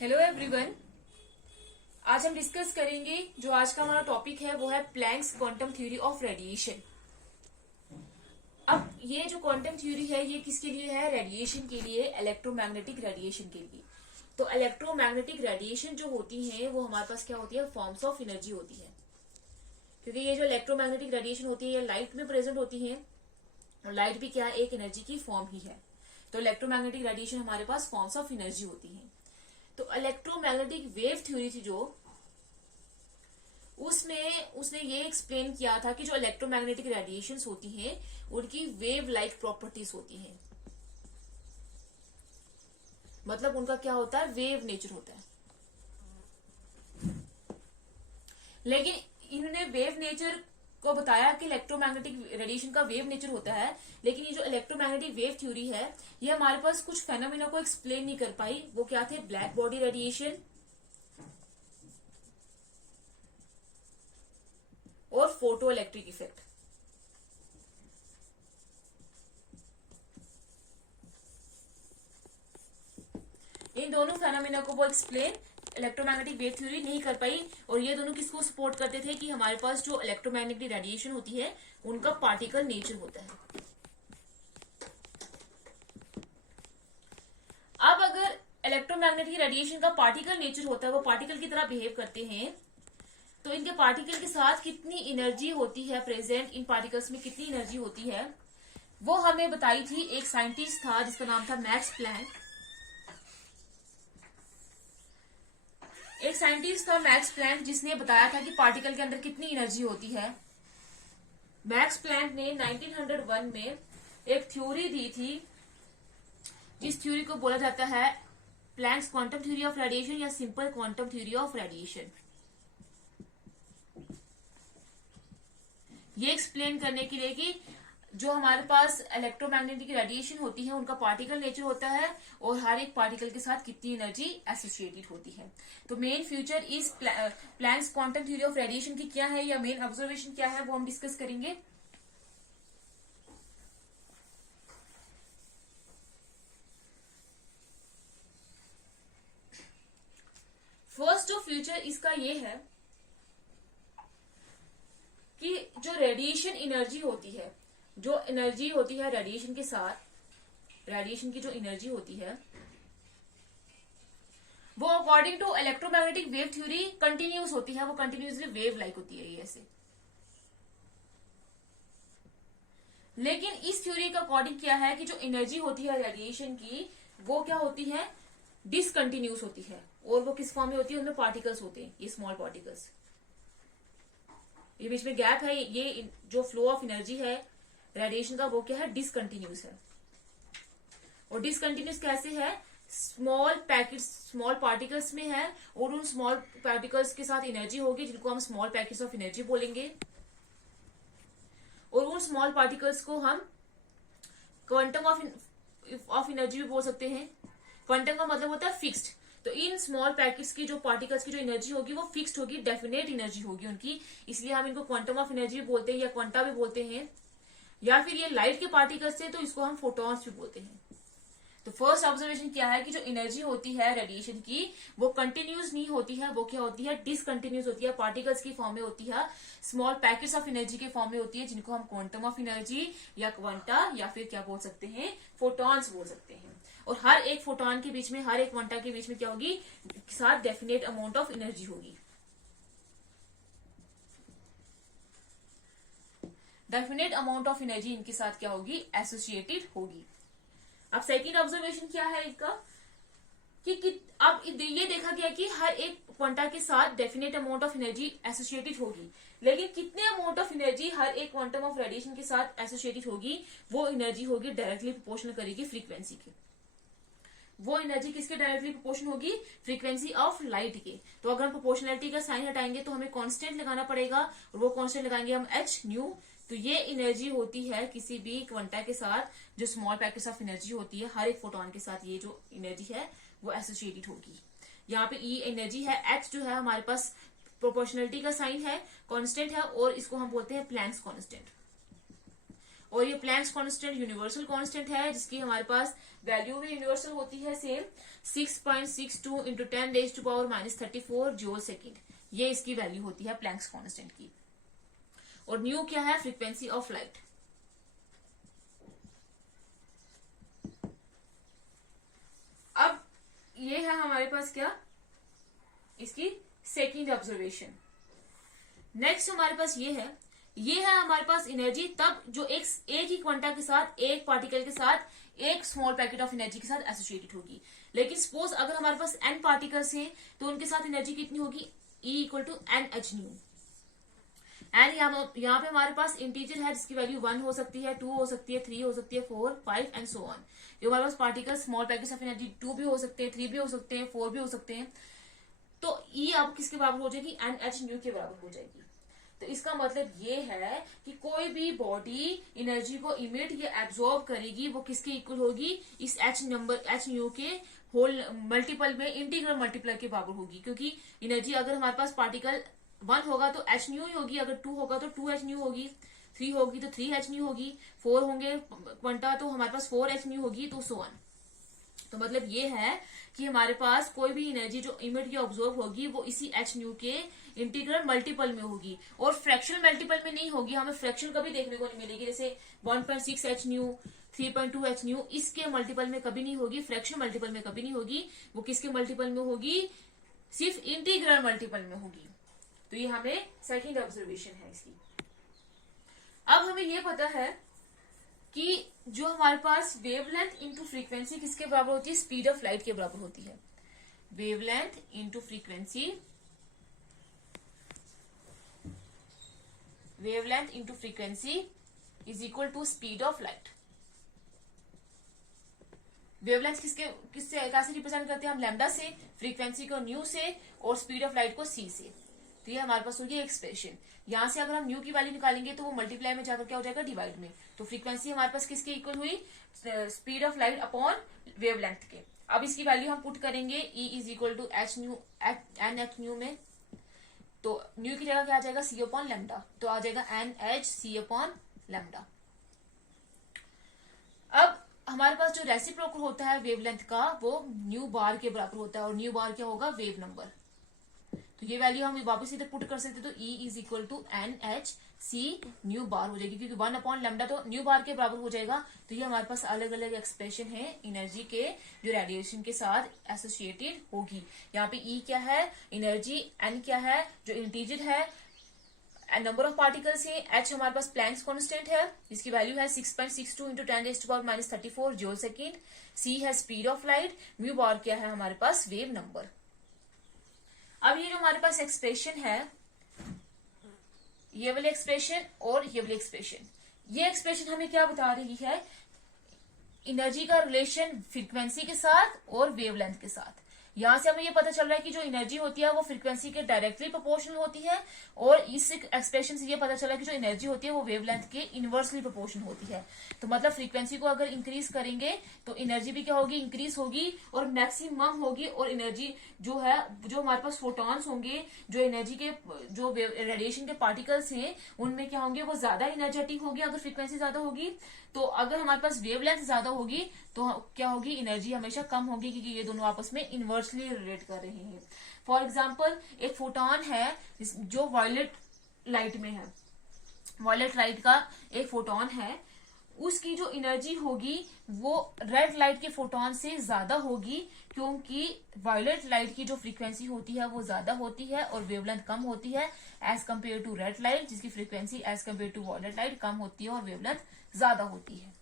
Hello everyone. आज हम discuss करेंगे जो आज का हमारा टॉपिक है वो है Planck's quantum theory of radiation. अब ये जो क्वांटम थ्योरी है ये किसके लिए है? रेडिएशन के लिए, इलेक्ट्रोमैग्नेटिक रेडिएशन के लिए। तो इलेक्ट्रोमैग्नेटिक रेडिएशन जो होती है वो हमारे पास क्या होती है? फॉर्म्स ऑफ एनर्जी होती है, क्योंकि ये जो इलेक्ट्रोमैग्नेटिक रेडिएशन होती है ये लाइट में प्रेजेंट होती है और लाइट भी क्या है? एक एनर्जी की फॉर्म ही है। तो इलेक्ट्रोमैग्नेटिक रेडिएशन हमारे पास फॉर्म्स ऑफ एनर्जी होती है। तो इलेक्ट्रोमैग्नेटिक वेव थ्योरी थी जो, उसमें उसने ये एक्सप्लेन किया था कि जो इलेक्ट्रोमैग्नेटिक रेडिएशंस होती हैं उनकी वेव लाइक प्रॉपर्टीज होती हैं। मतलब उनका क्या होता है? वेव नेचर होता है। लेकिन इन्होंने वेव नेचर को बताया कि इलेक्ट्रोमैग्नेटिक रेडिएशन का वेव नेचर होता है, लेकिन ये जो इलेक्ट्रोमैग्नेटिक वेव थ्योरी है ये हमारे पास कुछ फेनोमेना को एक्सप्लेन नहीं कर पाई। वो क्या थे? ब्लैक बॉडी रेडिएशन और फोटो इलेक्ट्रिक इफेक्ट। इन दोनों फेनोमेना को वो एक्सप्लेन इलेक्ट्रोमैग्नेटिक वेव थ्योरी नहीं कर पाई। और ये दोनों किसको सपोर्ट करते थे? कि हमारे पास जो इलेक्ट्रोमैग्नेटिक रेडिएशन होती है उनका पार्टिकल नेचर होता है। अब अगर इलेक्ट्रोमैग्नेटिक रेडिएशन का पार्टिकल नेचर होता है, वो पार्टिकल की तरह बिहेव करते हैं, तो इनके पार्टिकल के साथ कितनी एनर्जी होती है प्रेजेंट, इन पार्टिकल्स में कितनी एनर्जी होती है, वो हमें बताई थी एक साइंटिस्ट था जिसका नाम था मैक्स प्लैंक। एक साइंटिस्ट था मैक्स प्लैंक जिसने बताया था कि पार्टिकल के अंदर कितनी एनर्जी होती है। मैक्स प्लैंक ने 1901 में एक थ्योरी दी थी जिस थ्योरी को बोला जाता है Planck's quantum theory of radiation या simple quantum theory of radiation. ये एक्सप्लेन करने के लिए कि जो हमारे पास इलेक्ट्रोमैग्नेटिक रेडिएशन होती है उनका पार्टिकल नेचर होता है और हर एक पार्टिकल के साथ कितनी एनर्जी एसोसिएटेड होती है। तो मेन फ्यूचर इस Planck's quantum theory of radiation की क्या है या मेन ऑब्जर्वेशन क्या है वो हम डिस्कस करेंगे। फर्स्ट ऑफ फ्यूचर इसका ये है कि जो रेडिएशन एनर्जी होती है, जो एनर्जी होती है रेडिएशन के साथ, रेडिएशन की जो एनर्जी होती है वो according to electromagnetic wave theory continuous होती है। वो कंटिन्यूसली वेव लाइक होती है ये ऐसे। लेकिन इस थ्योरी का अकॉर्डिंग क्या है कि जो एनर्जी होती है रेडिएशन की वो क्या होती है? डिसकंटिन्यूस होती है। और वो किस फॉर्म में होती है? उनमें पार्टिकल्स होते हैं, ये स्मॉल पार्टिकल्स। ये बीच में गैप है, ये जो फ्लो ऑफ एनर्जी है रेडिएशन का वो क्या है? डिसकंटिन्यूस है। और डिसकंटिन्यूस कैसे है? स्मॉल पैकेट्स, स्मॉल पार्टिकल्स में है और उन स्मॉल पार्टिकल्स के साथ एनर्जी होगी जिनको हम स्मॉल पैकेट्स ऑफ एनर्जी बोलेंगे। और उन स्मॉल पार्टिकल्स को हम क्वांटम ऑफ एनर्जी भी बोल सकते हैं। क्वांटम का मतलब होता है फिक्स्ड। तो इन स्मॉल पैकेट्स की जो पार्टिकल्स की जो एनर्जी होगी वो फिक्स्ड होगी, डेफिनेट एनर्जी होगी उनकी, इसलिए हम इनको क्वांटम ऑफ एनर्जी भी बोलते हैं या क्वांटा भी बोलते हैं। या फिर ये लाइट के पार्टिकल्स है तो इसको हम फोटॉन्स भी बोलते हैं। तो फर्स्ट ऑब्जर्वेशन क्या है कि जो एनर्जी होती है रेडिएशन की वो कंटिन्यूस नहीं होती है, वो क्या होती है? डिसकंटिन्यूस होती है, पार्टिकल्स की फॉर्म में होती है, स्मॉल पैकेट्स ऑफ एनर्जी के फॉर्म में होती है जिनको हम क्वांटम ऑफ एनर्जी या क्वांटा या फिर क्या बोल सकते हैं? फोटॉन्स बोल सकते हैं। और हर एक फोटॉन के बीच में, हर एक क्वांटा के बीच में क्या होगी? साथ डेफिनेट अमाउंट ऑफ एनर्जी होगी। डेफिनेट अमाउंट ऑफ एनर्जी इनके साथ क्या होगी? एसोसिएटेड होगी। अब सेकंड ऑब्जर्वेशन क्या है इसका कि अब ये देखा गया कि हर एक क्वांटा के साथ definite amount of energy associated होगी, लेकिन कितने अमाउंट ऑफ एनर्जी हर एक क्वांटम ऑफ रेडिएशन के साथ एसोसिएटेड होगी? वो एनर्जी होगी डायरेक्टली प्रोपोर्शनल करेगी फ्रीक्वेंसी के। वो एनर्जी किसके डायरेक्टली प्रोपोर्शन होगी? फ्रीक्वेंसी ऑफ लाइट के। तो अगर हम प्रोपोर्शनलिटी का साइन हटाएंगे तो हमें कांस्टेंट लगाना पड़ेगा और वो कांस्टेंट लगाएंगे हम एच न्यू। तो ये एनर्जी होती है किसी भी क्वांटा के साथ, जो स्मॉल पैकेट्स ऑफ एनर्जी होती है हर एक फोटोन के साथ ये जो एनर्जी है वो एसोसिएटेड होगी। यहाँ पे ई एनर्जी है, एच जो है हमारे पास प्रोपोर्शनलिटी का साइन है, कांस्टेंट है और इसको हम बोलते हैं प्लैंक्स कांस्टेंट। और ये प्लैंक्स कांस्टेंट यूनिवर्सल कांस्टेंट है, जिसकी हमारे पास वैल्यू भी यूनिवर्सल होती है सेम 6.62 इंटू 10⁻⁻34 जूल सेकेंड। ये इसकी वैल्यू होती है प्लैंक्स कांस्टेंट की। और न्यू क्या है? Frequency of light. अब ये है हमारे पास क्या, इसकी सेकेंड ऑब्जर्वेशन। नेक्स्ट हमारे पास ये है हमारे पास एनर्जी तब जो एक ही क्वांटा के साथ, एक पार्टिकल के साथ एक स्मॉल पैकेट ऑफ एनर्जी के साथ एसोसिएटेड होगी। लेकिन सपोज अगर हमारे पास n पार्टिकल्स हैं तो उनके साथ एनर्जी कितनी होगी? E equal to NH nu. And यहाँ पे हमारे पास इंटीजर है जिसकी वैल्यू 1 हो सकती है, 2 हो सकती है, 3 हो सकती है, 4, 5 एंड सो ऑन। जो हमारे पास particle small packets of energy 2 भी हो सकते हैं, 3 भी हो सकते हैं, 4 भी हो सकते हैं। तो E अब किसके बराबर हो जाएगी? NH न्यू के बराबर हो जाएगी। तो इसका मतलब ये है कि कोई भी बॉडी एनर्जी को इमिट या एब्जॉर्ब करेगी वो किसके इक्वल होगी? इस H न्यू के होल मल्टीपल में इंटीग्रल मल्टीप्लाई के बराबर होगी। क्योंकि एनर्जी अगर हमारे पास पार्टिकल 1 होगा तो H न्यू ही होगी, अगर 2 होगा तो 2H न्यू होगी, 3 होगी तो 3H न्यू होगी, 4 होंगे क्वांटा तो हमारे पास 4H न्यू होगी, तो सो ऑन। तो मतलब ये है कि हमारे पास कोई भी एनर्जी जो इमिट या ऑब्जॉर्व होगी वो इसी H न्यू के इंटीग्रल मल्टीपल में होगी, और फ्रैक्शनल मल्टीपल में नहीं होगी। हमें फ्रैक्शन कभी देखने को नहीं मिलेगी, जैसे 1.6H न्यू, 3.2H न्यू, इसके मल्टीपल में कभी नहीं होगी, फ्रैक्शनल मल्टीपल में कभी नहीं होगी। वो किसके मल्टीपल में होगी? सिर्फ इंटीग्रल मल्टीपल में होगी। तो ये हमें सेकेंड ऑब्जर्वेशन है इसकी। अब हमें ये पता है कि जो हमारे पास वेवलेंथ इंटू फ्रीक्वेंसी किसके बराबर होती है? स्पीड ऑफ लाइट के बराबर होती है। Wavelength into frequency, wavelength into frequency is equal to speed of light. Wavelength किससे कैसे रिप्रेजेंट करते हैं हम? लैम्डा से, फ्रीक्वेंसी को न्यू से, और स्पीड ऑफ लाइट को c से। तो ये हमारे पास होगी एक्सप्रेशन। यहां से अगर हम न्यू की वैल्यू निकालेंगे तो वो मल्टीप्लाई में जाकर क्या हो जाएगा? डिवाइड में। तो फ्रीक्वेंसी हमारे पास किसके इक्वल हुई? Speed of light upon wavelength के। अब इसकी वैल्यू हम पुट करेंगे E is equal to H nu NH nu में। तो न्यू की जगह क्या आ जाएगा? C upon lambda. तो आ जाएगा NH C अपॉन लैम्डा। अब हमारे पास जो रेसिप्रोकल होता है वेवलेंथ का वो न्यू बार के बराबर होता है, और न्यू बार क्या होगा? Wave number. तो ये वैल्यू हम वापस इधर पुट कर सकते, तो E is equal to NH C nu bar हो जाएगी, क्योंकि 1 अपॉन लैम्डा तो न्यू बार के बराबर हो जाएगा। तो ये हमारे पास अलग अलग एक्सप्रेशन है एनर्जी के जो रेडिएशन के साथ एसोसिएटेड होगी। यहाँ पे E क्या है? एनर्जी, N क्या है? जो इंटीजर है, नंबर ऑफ पार्टिकल्स है, H हमारे पास प्लैंक्स कांस्टेंट है जिसकी वैल्यू है 6.62 इंटू 10⁻⁻34 जूल सेकेंड। C है speed of light, mu bar क्या है? हमारे पास वेव नंबर। अब ये जो हमारे पास एक्सप्रेशन है, ये वाली एक्सप्रेशन और ये वाली एक्सप्रेशन, ये एक्सप्रेशन हमें क्या बता रही है? एनर्जी का रिलेशन फ्रीक्वेंसी के साथ और वेवलेंथ के साथ। यहां से हमें ये पता चल रहा है कि जो एनर्जी होती है वो फ्रीक्वेंसी के डायरेक्टली प्रोपोर्शनल होती है, और इस एक्सप्रेशन से ये पता चला कि जो एनर्जी होती है वो वेवलेंथ के इनवर्सली प्रोपोर्शनल होती है। तो मतलब फ्रीक्वेंसी को अगर इंक्रीज करेंगे तो एनर्जी भी क्या होगी? इंक्रीज होगी और मैक्सिमम होगी। और एनर्जी जो है, जो हमारे पास फोटॉन्स होंगे, जो एनर्जी के जो रेडिएशन के पार्टिकल्स हैं, उनमें क्या होंगे? वो ज्यादा एनर्जेटिक होगी अगर फ्रीक्वेंसी ज्यादा होगी। तो अगर हमारे पास वेवलेंथ ज्यादा होगी तो क्या होगी? एनर्जी हमेशा कम होगी, क्योंकि ये दोनों आपस में इनवर्सली रिलेट कर रहे हैं। फॉर एग्जाम्पल, एक फोटॉन है जो वायलेट लाइट में है, वायलेट लाइट का एक फोटॉन है, उसकी जो एनर्जी होगी वो रेड लाइट के फोटॉन से ज्यादा होगी, क्योंकि वायलेट लाइट की जो फ्रीक्वेंसी होती है वो ज्यादा होती है और वेवलेंथ कम होती है as compared to red light, जिसकी frequency as compared to violet light कम होती है और वेवलेंथ ज्यादा होती है।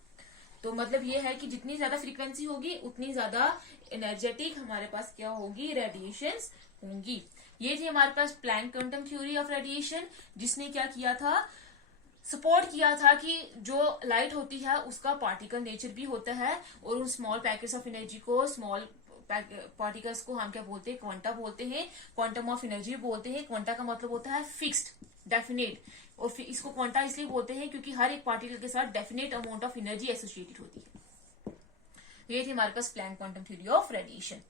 तो मतलब ये है कि जितनी ज्यादा फ्रीक्वेंसी होगी उतनी ज्यादा एनर्जेटिक हमारे पास क्या होगी? रेडिएशंस होंगी। ये थी हमारे पास Planck quantum theory of radiation, जिसने क्या किया था? सपोर्ट किया था कि जो लाइट होती है उसका पार्टिकल नेचर भी होता है, और उन स्मॉल पैकेट्स ऑफ एनर्जी को, स्मॉल पार्टिकल्स को हम क्या बोलते हैं? क्वांटा बोलते हैं, क्वांटम ऑफ एनर्जी बोलते हैं। क्वांटा का मतलब होता है फिक्स्ड, डेफिनेट, और फिर इसको क्वांटा इसलिए बोलते हैं क्योंकि हर एक पार्टिकल के साथ definite amount of energy associated होती है। ये थी हमारे पास Planck quantum theory of radiation.